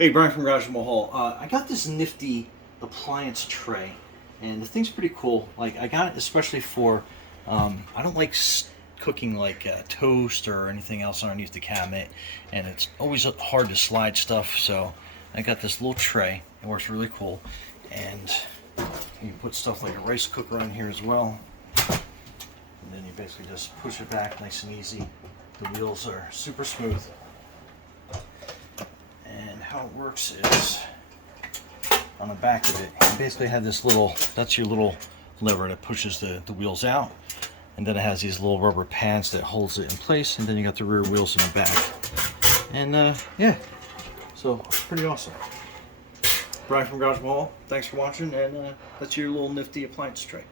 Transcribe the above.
Hey, Brian from Garage Mahal. I got this Nifty appliance tray, and the thing's pretty cool. Like, I got it especially for, I don't like cooking like toast or anything else underneath the cabinet, and it's always hard to slide stuff, so I got this little tray. It works really cool, and you can put stuff like a rice cooker on here as well, and then you basically just push it back nice and easy. The wheels are super smooth. And how it works is, on the back of it, you basically have this little, that's your little lever that pushes the wheels out. And then it has these little rubber pads that holds it in place. And then you got the rear wheels in the back. And yeah, so pretty awesome. Brian from Garage Mahal, thanks for watching. And that's your little Nifty appliance tray.